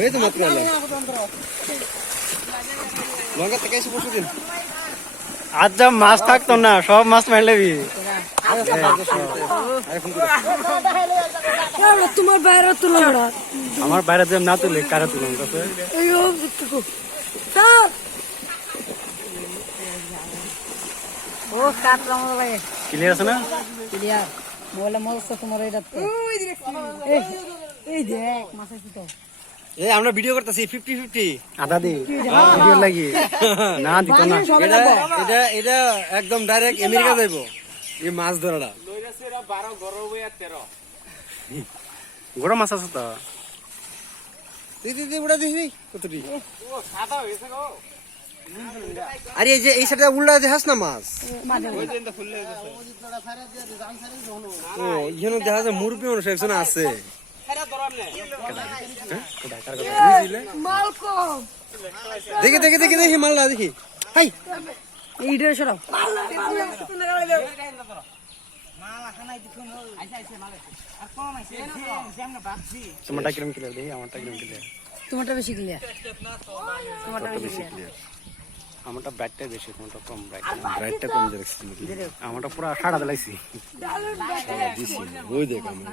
ওই তো মাত্র লঙ্কা থেকে এসে বসে দিন। আজ যা মাছ থাকতো না, সব মাছ মারলেবি। তোমার বাইরে তুলো আমার বাইরে যে না তুলে কারা তুলুন ও কাটলাম ক্লিয়ার আছে না? ক্লিয়ার মোবাইলে মজা তোমার এটা এই দেখ মাছ আছে তো। এই আমরা ভিডিও করতেছি 50-50 আদা দি ভিডিও লাগি না দিত না। এটা এটা একদম ডাইরেক্ট আমেরিকা যাইবো এই মাছ ধরাটা। গরম মাছ আছে তো। দিদি উড়া দিহি কতটি আরে এই যে এই সাইডে উল্টা দেখাস না মাছ। ও ইখানে দেখা যায় মুরগি মানুষ একজন আছে। দেখি দেখি দেখি দেখি মাল্লা দেখি হাই এইটা সরাও তোমারটা কিরম ক্লিয়ার দেখি, আমারটা কিরম ক্লিয়ার। তোমারটা বেশি ক্লিয়ার, তোমারটা বেশি ক্লিয়ার। আমারটা ব্রাইটটা বেশি, তোমারটা কম ব্রাইট। রাইটটা কম দেখছি আমারটা পুরো সাড়া দিলাইছি। ওই দেখ আমার